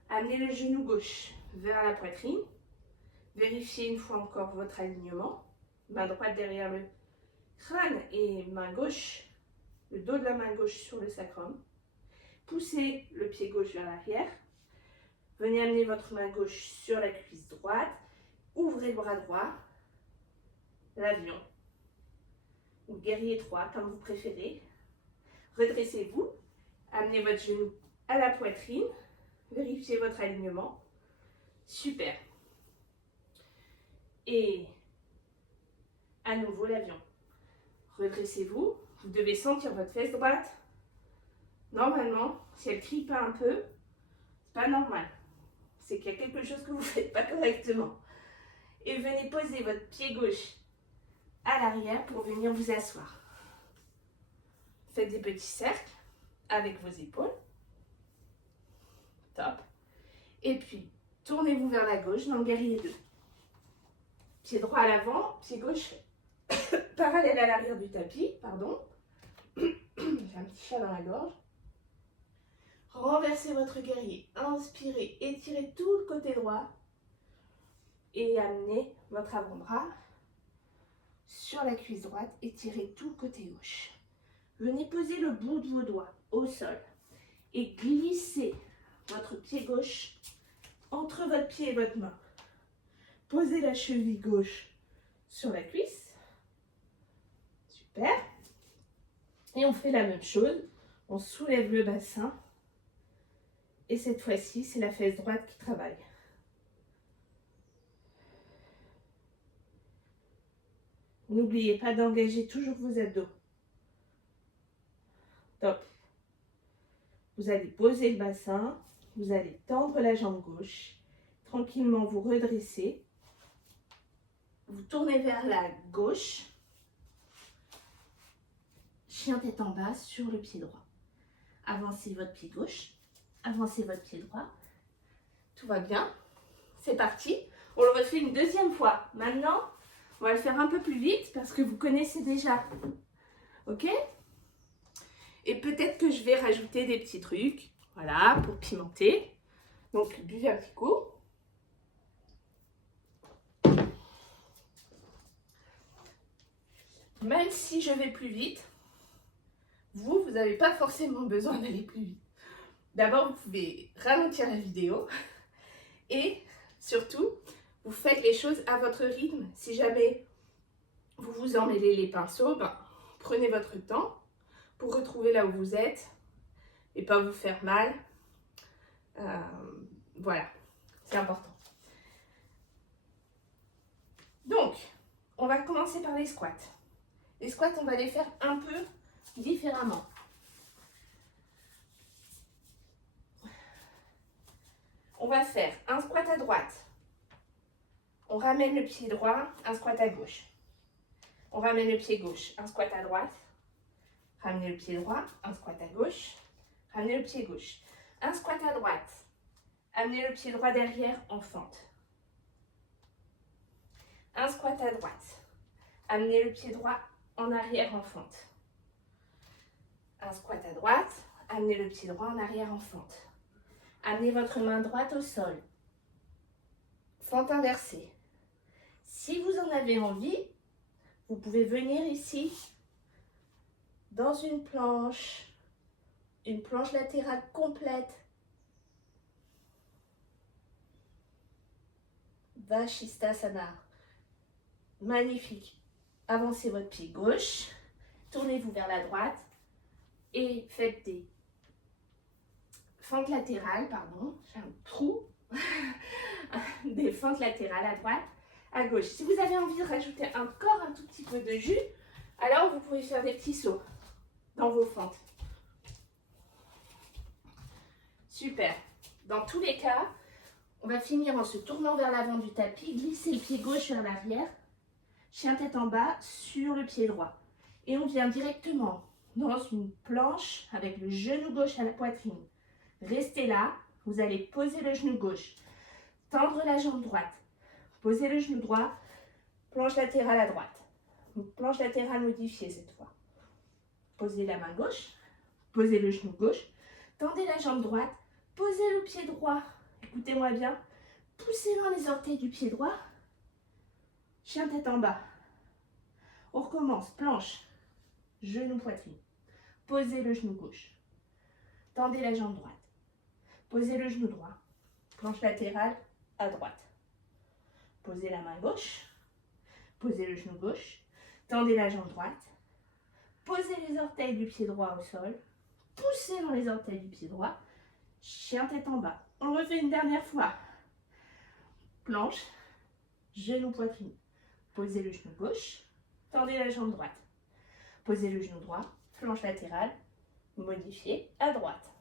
Amenez le genou gauche vers la poitrine. Vérifiez une fois encore votre alignement. Main droite derrière le crâne et main gauche, le dos de la main gauche sur le sacrum. Poussez le pied gauche vers l'arrière. Venez amener votre main gauche sur la cuisse droite. Ouvrez le bras droit. L'avion. Ou guerrier 3, comme vous préférez. Redressez-vous. Amenez votre genou à la poitrine. Vérifiez votre alignement. Super. Et à nouveau l'avion. Redressez-vous. Vous devez sentir votre fesse droite. Normalement, si elle crie pas un peu, c'est pas normal. C'est qu'il y a quelque chose que vous ne faites pas correctement. Et venez poser votre pied gauche à l'arrière pour venir vous asseoir. Faites des petits cercles avec vos épaules. Top. Et puis, tournez-vous vers la gauche dans le guerrier 2. Pied droit à l'avant, pied gauche parallèle à l'arrière du tapis, pardon. J'ai un petit chat dans la gorge. Renversez votre guerrier. Inspirez, étirez tout le côté droit. Et amenez votre avant-bras sur la cuisse droite. Étirez tout le côté gauche. Venez poser le bout de vos doigts au sol. Et glissez votre pied gauche entre votre pied et votre main. Posez la cheville gauche sur la cuisse. Super. Et on fait la même chose. On soulève le bassin. Et cette fois-ci, c'est la fesse droite qui travaille. N'oubliez pas d'engager toujours vos abdos. Top. Vous allez poser le bassin, vous allez tendre la jambe gauche, tranquillement vous redresser, vous tournez vers la gauche, chien tête en bas sur le pied droit. Avancez votre pied gauche, avancez votre pied droit. Tout va bien. C'est parti. On le refait une deuxième fois. Maintenant, on va le faire un peu plus vite parce que vous connaissez déjà. Ok? Et peut-être que je vais rajouter des petits trucs. Voilà, pour pimenter. Donc, buvez un petit coup. Même si je vais plus vite, vous n'avez pas forcément besoin d'aller plus vite. D'abord, vous pouvez ralentir la vidéo et surtout, vous faites les choses à votre rythme. Si jamais vous vous emmêlez les pinceaux, prenez votre temps pour retrouver là où vous êtes et pas vous faire mal. Voilà, c'est important. Donc, on va commencer par les squats. Les squats, on va les faire un peu différemment. On va faire un squat à droite. On ramène le pied droit, un squat à gauche. On ramène le pied gauche, un squat à droite. Ramenez le pied droit, un squat à gauche. Ramenez le pied gauche. Un squat à droite. Amenez le pied droit derrière en fente. Un squat à droite. Amenez le pied droit en arrière en fente. Un squat à droite. Amenez le pied droit en arrière en fente. Amenez votre main droite au sol. Fente inversée. Si vous en avez envie, vous pouvez venir ici dans une planche latérale complète. Vashisthasana. Magnifique. Avancez votre pied gauche, tournez-vous vers la droite et faites des fentes latérales, j'ai un trou, des fentes latérales à droite, à gauche. Si vous avez envie de rajouter encore un tout petit peu de jus, alors vous pouvez faire des petits sauts dans vos fentes. Super. Dans tous les cas, on va finir en se tournant vers l'avant du tapis, glisser le pied gauche vers l'arrière, chien tête en bas sur le pied droit. Et on vient directement dans une planche avec le genou gauche à la poitrine. Restez là, vous allez poser le genou gauche, tendre la jambe droite, poser le genou droit, planche latérale à droite. Donc, planche latérale modifiée cette fois. Posez la main gauche, posez le genou gauche, tendez la jambe droite, posez le pied droit. Écoutez-moi bien, poussez dans les orteils du pied droit, chien tête en bas. On recommence, planche, genou poitrine. Posez le genou gauche, tendez la jambe droite, posez le genou droit, planche latérale à droite. Posez la main gauche, posez le genou gauche, tendez la jambe droite, posez les orteils du pied droit au sol, poussez dans les orteils du pied droit, chien tête en bas. On le refait une dernière fois. Planche, genou poitrine. Posez le genou gauche, tendez la jambe droite. Posez le genou droit, planche latérale, modifiée à droite.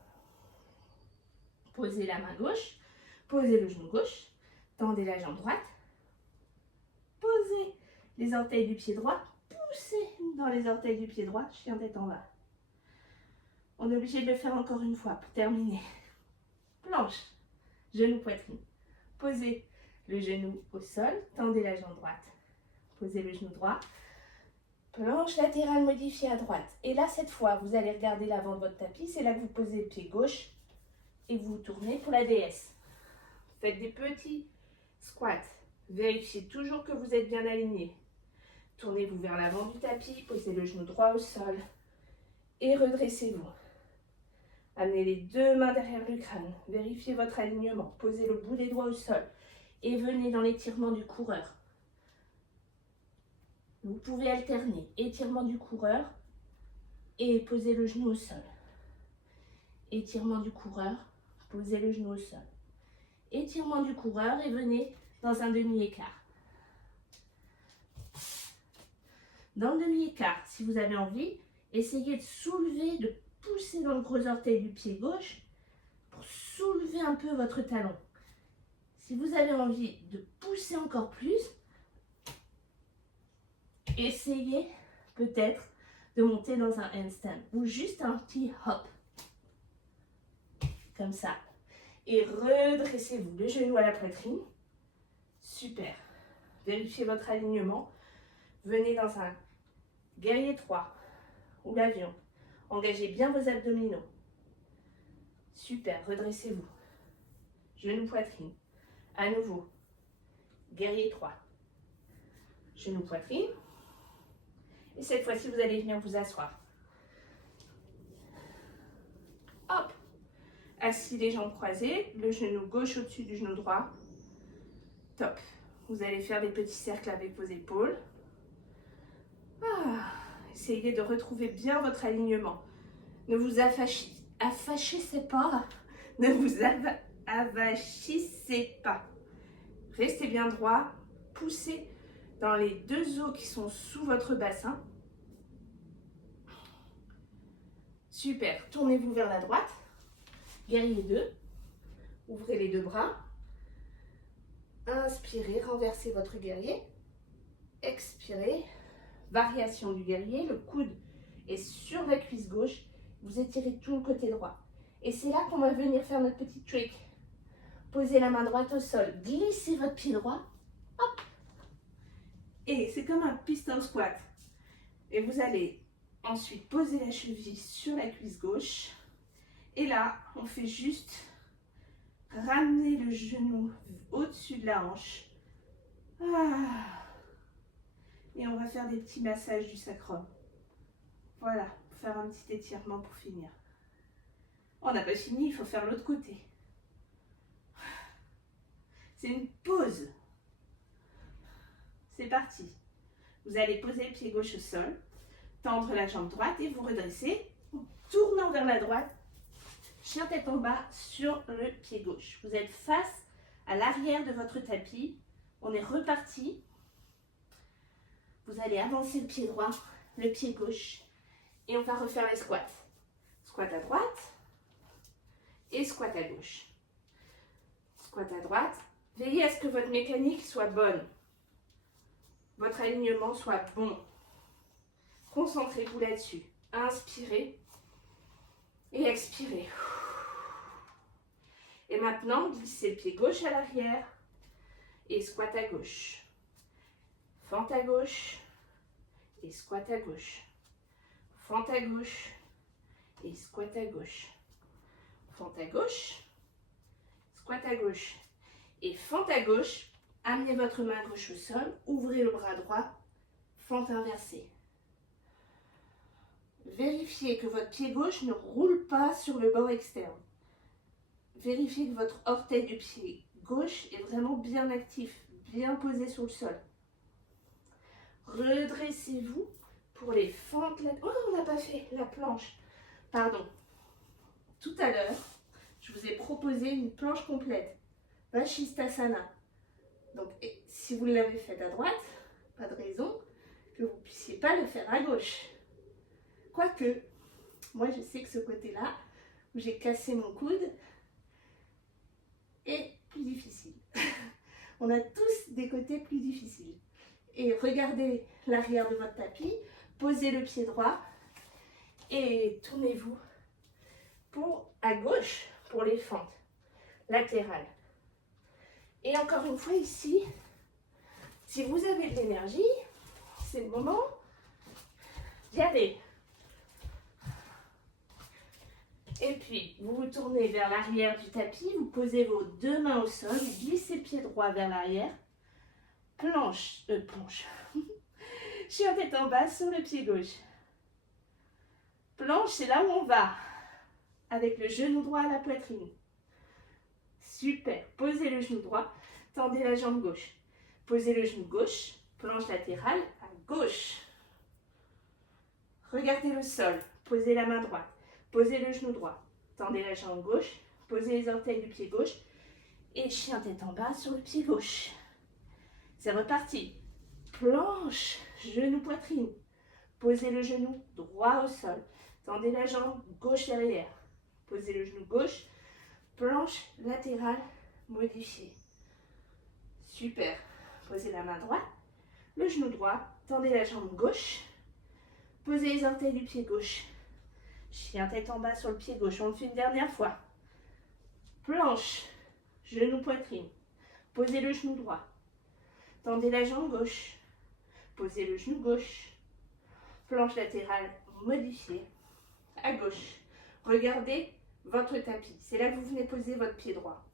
Posez la main gauche, posez le genou gauche, tendez la jambe droite. Posez les orteils du pied droit, poussez dans les orteils du pied droit, chien tête en bas. On est obligé de le faire encore une fois pour terminer. Planche, genou poitrine. Posez le genou au sol, tendez la jambe droite. Posez le genou droit. Planche latérale modifiée à droite. Et là, cette fois, vous allez regarder l'avant de votre tapis. C'est là que vous posez le pied gauche et vous tournez pour la déesse. Faites des petits squats. Vérifiez toujours que vous êtes bien aligné. Tournez-vous vers l'avant du tapis. Posez le genou droit au sol et redressez-vous. Amenez les deux mains derrière le crâne. Vérifiez votre alignement. Posez le bout des doigts au sol et venez dans l'étirement du coureur. Vous pouvez alterner étirement du coureur et poser le genou au sol. Étirement du coureur, Posez le genou au sol. Étirement du coureur et venez dans un demi-écart. Dans le demi-écart, si vous avez envie, essayez de soulever, de pousser dans le gros orteil du pied gauche pour soulever un peu votre talon. Si vous avez envie de pousser encore plus, essayez peut-être de monter dans un handstand ou juste un petit hop. Comme ça. Et redressez-vous, le genou à la poitrine. Super. Vérifiez votre alignement. Venez dans un guerrier 3 ou l'avion. Engagez bien vos abdominaux. Super, redressez-vous. Genou poitrine. À nouveau. Guerrier 3. Genou poitrine. Et cette fois-ci, vous allez venir vous asseoir. Hop. Assis, les jambes croisées, le genou gauche au-dessus du genou droit. Top. Vous allez faire des petits cercles avec vos épaules. Essayez de retrouver bien votre alignement. Ne vous affachissez pas. Ne vous avachissez pas. Restez bien droit. Poussez dans les deux os qui sont sous votre bassin. Super. Tournez-vous vers la droite. Guerrier 2. Ouvrez les deux bras. Inspirez, renversez votre guerrier. Expirez. Variation du guerrier. Le coude est sur la cuisse gauche. Vous étirez tout le côté droit. Et c'est là qu'on va venir faire notre petit trick. Posez la main droite au sol. Glissez votre pied droit. Hop. Et c'est comme un pistol squat. Et vous allez ensuite poser la cheville sur la cuisse gauche. Et là, on fait juste ramener le genou au-dessus de la hanche. Et on va faire des petits massages du sacrum. Voilà, faire un petit étirement pour finir. On n'a pas fini, il faut faire l'autre côté. C'est une pause. C'est parti. Vous allez poser le pied gauche au sol, tendre la jambe droite et vous redressez, tournant vers la droite, chien tête en bas sur le pied gauche. Vous êtes face à l'arrière de votre tapis. On est reparti. Vous allez avancer le pied droit, le pied gauche. Et on va refaire les squats. Squat à droite et squat à gauche. Squat à droite. Veillez à ce que votre mécanique soit bonne. Votre alignement soit bon. Concentrez-vous là-dessus. Inspirez et expirez. Et maintenant, glissez le pied gauche à l'arrière et squat à gauche. Fente à gauche et squat à gauche. Fente à gauche et squat à gauche. Fente à gauche, squat à gauche. Et fente à gauche, amenez votre main gauche au sol, ouvrez le bras droit, fente inversée. Vérifiez que votre pied gauche ne roule pas sur le bord externe. Vérifiez que votre orteil du pied gauche est vraiment bien actif, bien posé sur le sol. Redressez-vous pour les fentes. Oh, on n'a pas fait la planche. Pardon. Tout à l'heure, je vous ai proposé une planche complète. Vashisthasana. Donc, si vous l'avez faite à droite, pas de raison que vous ne puissiez pas le faire à gauche. Quoique, moi je sais que ce côté-là, où j'ai cassé mon coude, est plus difficile. On a tous des côtés plus difficiles. Et regardez l'arrière de votre tapis, posez le pied droit et tournez-vous à gauche pour les fentes latérales. Et encore une fois ici, si vous avez de l'énergie, c'est le moment d'y aller. Et puis, vous vous tournez vers l'arrière du tapis, vous posez vos deux mains au sol, vous glissez le pied droit vers l'arrière, planche, chien tête en bas sur le pied gauche. Planche, c'est là où on va, avec le genou droit à la poitrine. Super, posez le genou droit, tendez la jambe gauche. Posez le genou gauche, planche latérale à gauche. Regardez le sol, posez la main droite. Posez le genou droit, tendez la jambe gauche, Posez les orteils du pied gauche et chien tête en bas sur le pied gauche. C'est reparti. Planche, genou, poitrine. Posez le genou droit au sol. Tendez la jambe gauche derrière. Posez le genou gauche. Planche latérale modifiée. Super. Posez la main droite. Le genou droit. Tendez la jambe gauche. Posez les orteils du pied gauche. Chien tête en bas sur le pied gauche. On le fait une dernière fois. Planche, genou, poitrine. Posez le genou droit. Tendez la jambe gauche. Posez le genou gauche. Planche latérale modifiée. À gauche. Regardez votre tapis. C'est là que vous venez poser votre pied droit.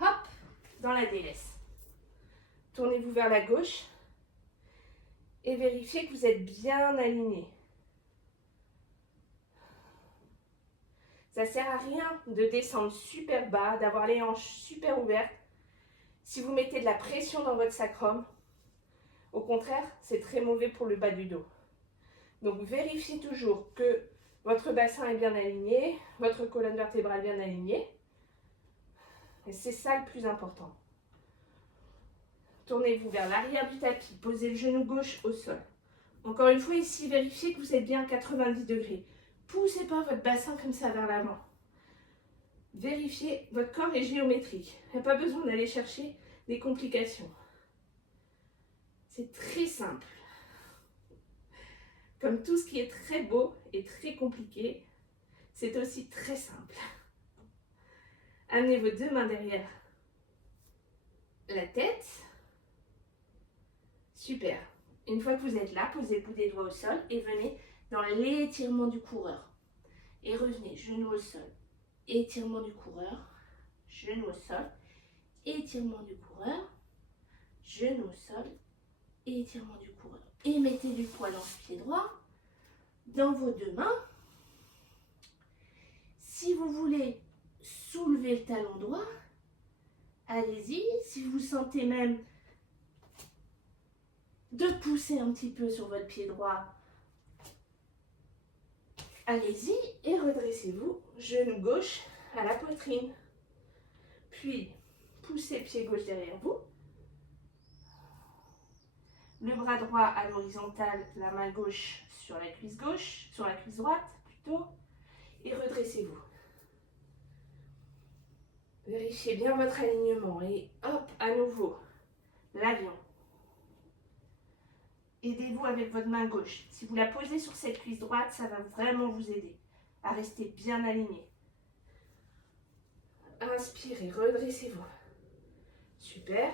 Hop, dans la délaisse. Tournez-vous vers la gauche et vérifiez que vous êtes bien aligné. Ça ne sert à rien de descendre super bas, d'avoir les hanches super ouvertes. Si vous mettez de la pression dans votre sacrum, au contraire, c'est très mauvais pour le bas du dos. Donc vérifiez toujours que votre bassin est bien aligné, votre colonne vertébrale bien alignée. Et c'est ça le plus important. Tournez-vous vers l'arrière du tapis, posez le genou gauche au sol. Encore une fois ici, vérifiez que vous êtes bien à 90 degrés. Poussez pas votre bassin comme ça vers l'avant. Vérifiez, votre corps est géométrique. Il n'y a pas besoin d'aller chercher des complications. C'est très simple. Comme tout ce qui est très beau et très compliqué, c'est aussi très simple. Amenez vos deux mains derrière la tête. Super. Une fois que vous êtes là, posez le bout des doigts au sol et venez dans l'étirement du coureur. Et revenez, genou au sol, étirement du coureur, genou au sol, étirement du coureur, genou au sol, étirement du coureur. Et mettez du poids dans le pied droit, dans vos deux mains. Si vous voulez soulever le talon droit, allez-y. Si vous sentez même de pousser un petit peu sur votre pied droit, allez-y et redressez-vous, genou gauche à la poitrine. Puis, poussez pied gauche derrière vous. Le bras droit à l'horizontale, la main gauche sur la cuisse droite plutôt. Et redressez-vous. Vérifiez bien votre alignement et hop, à nouveau, l'avion. Aidez-vous avec votre main gauche. Si vous la posez sur cette cuisse droite, ça va vraiment vous aider à rester bien aligné. Inspirez, redressez-vous. Super.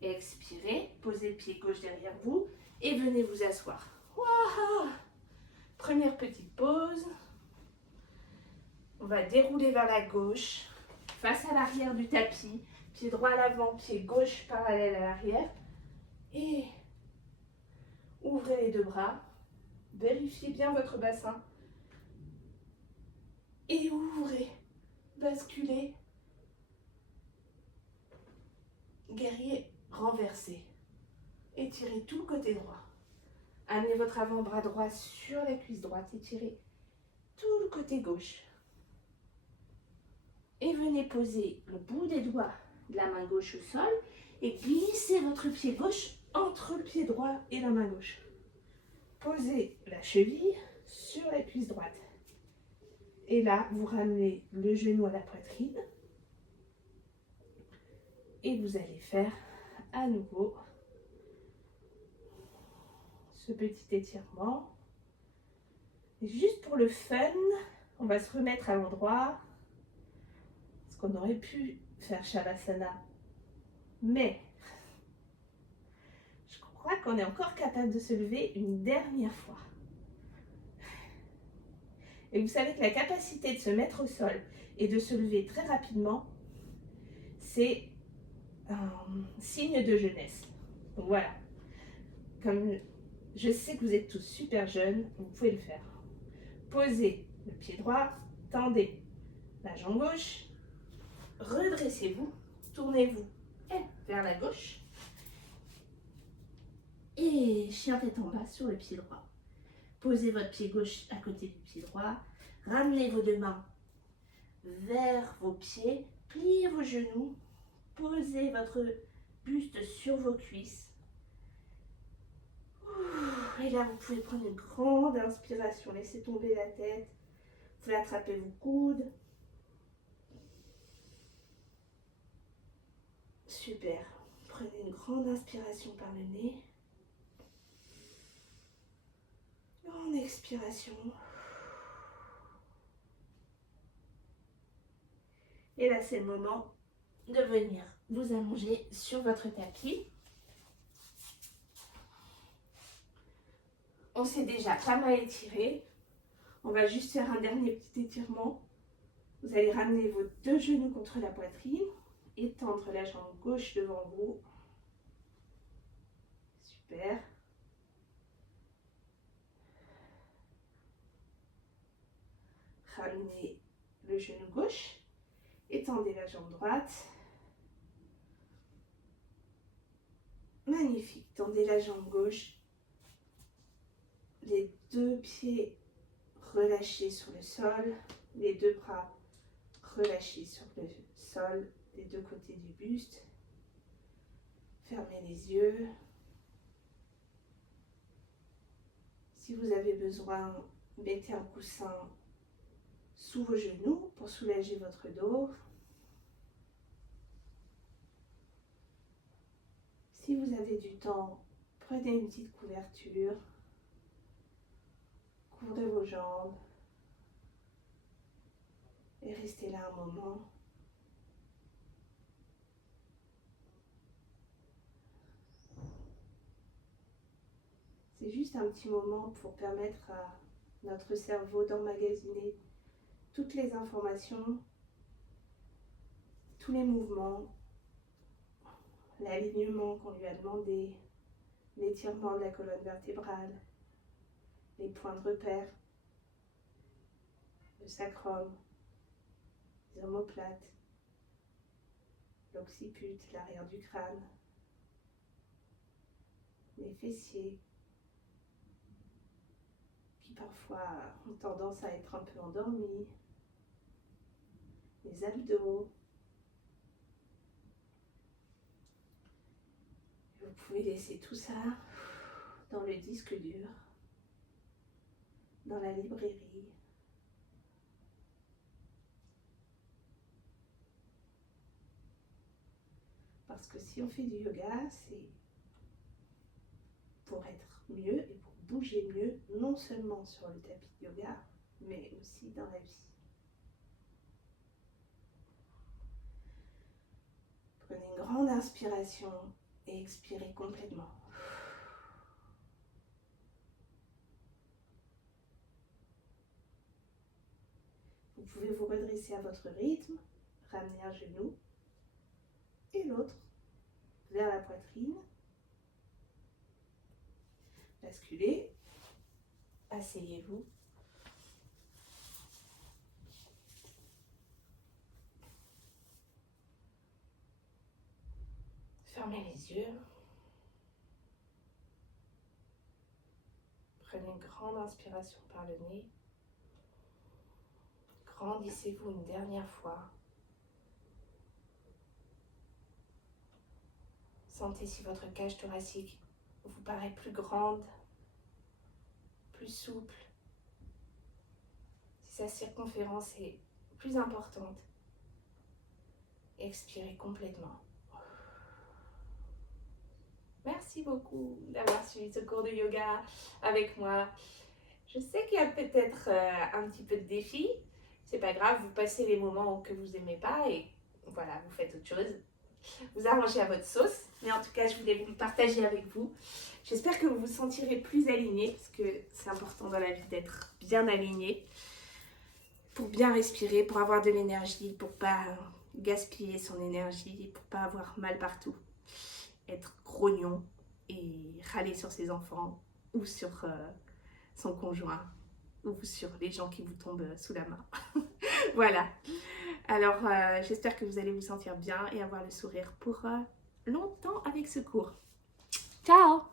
Expirez, posez le pied gauche derrière vous et venez vous asseoir. Wow. Première petite pause. On va dérouler vers la gauche, face à l'arrière du tapis. Pied droit à l'avant, pied gauche parallèle à l'arrière. Et ouvrez les deux bras. Vérifiez bien votre bassin. Et ouvrez. Basculez. Guerrier renversé. Étirez tout le côté droit. Amenez votre avant-bras droit sur la cuisse droite. Étirez tout le côté gauche. Et venez poser le bout des doigts de la main gauche au sol et glissez votre pied gauche entre le pied droit et la main gauche. Posez la cheville sur la cuisse droite. Et là, vous ramenez le genou à la poitrine. Et vous allez faire à nouveau ce petit étirement. Et juste pour le fun, on va se remettre à l'endroit. Parce qu'on aurait pu faire Shavasana. Mais je crois qu'on est encore capable de se lever une dernière fois. Et vous savez que la capacité de se mettre au sol et de se lever très rapidement, c'est un signe de jeunesse. Donc voilà. Comme je sais que vous êtes tous super jeunes, vous pouvez le faire. Posez le pied droit, tendez la jambe gauche, redressez-vous, tournez-vous vers la gauche et chien tête en bas sur le pied droit. Posez votre pied gauche à côté du pied droit, ramenez vos deux mains vers vos pieds. Pliez vos genoux. Posez votre buste sur vos cuisses. Et là, vous pouvez prendre une grande inspiration. Laissez tomber la tête. Vous pouvez attraper vos coudes. Super. Prenez une grande inspiration par le nez. Grande expiration. Et là, c'est le moment de venir vous allonger sur votre tapis. On s'est déjà pas mal étiré. On va juste faire un dernier petit étirement. Vous allez ramener vos deux genoux contre la poitrine. Étendre la jambe gauche devant vous. Super. Ramenez le genou gauche. Étendez la jambe droite. Magnifique. Tendez la jambe gauche. Les deux pieds relâchés sur le sol. Les deux bras relâchés sur le sol des deux côtés du buste. Fermez les yeux. Si vous avez besoin, mettez un coussin sous vos genoux pour soulager votre dos. Si vous avez du temps, prenez une petite couverture. Couvrez vos jambes. Et restez là un moment. C'est juste un petit moment pour permettre à notre cerveau d'emmagasiner toutes les informations, tous les mouvements, l'alignement qu'on lui a demandé, l'étirement de la colonne vertébrale, les points de repère, le sacrum, les omoplates, l'occiput, l'arrière du crâne, les fessiers, qui parfois ont tendance à être un peu endormis, les abdos. Vous pouvez laisser tout ça dans le disque dur, dans la librairie. Parce que si on fait du yoga, c'est pour être mieux et pour bouger mieux, non seulement sur le tapis de yoga, mais aussi dans la vie. Prenez une grande inspiration et expirez complètement. Vous pouvez vous redresser à votre rythme, ramener un genou et l'autre vers la poitrine. Basculez, asseyez-vous. Fermez les yeux. Prenez une grande inspiration par le nez. Grandissez-vous une dernière fois. Sentez si votre cage thoracique vous paraît plus grande, plus souple, si sa circonférence est plus importante. Expirez complètement. Merci beaucoup d'avoir suivi ce cours de yoga avec moi. Je sais qu'il y a peut-être un petit peu de défi. C'est pas grave, vous passez les moments que vous n'aimez pas et voilà, vous faites autre chose. Vous arrangez à votre sauce. Mais en tout cas, je voulais vous le partager avec vous. J'espère que vous vous sentirez plus aligné parce que c'est important dans la vie d'être bien aligné pour bien respirer, pour avoir de l'énergie, pour pas gaspiller son énergie, pour pas avoir mal partout. Être grognon et râler sur ses enfants ou sur son conjoint ou sur les gens qui vous tombent sous la main. Voilà. Alors, j'espère que vous allez vous sentir bien et avoir le sourire pour longtemps avec ce cours. Ciao!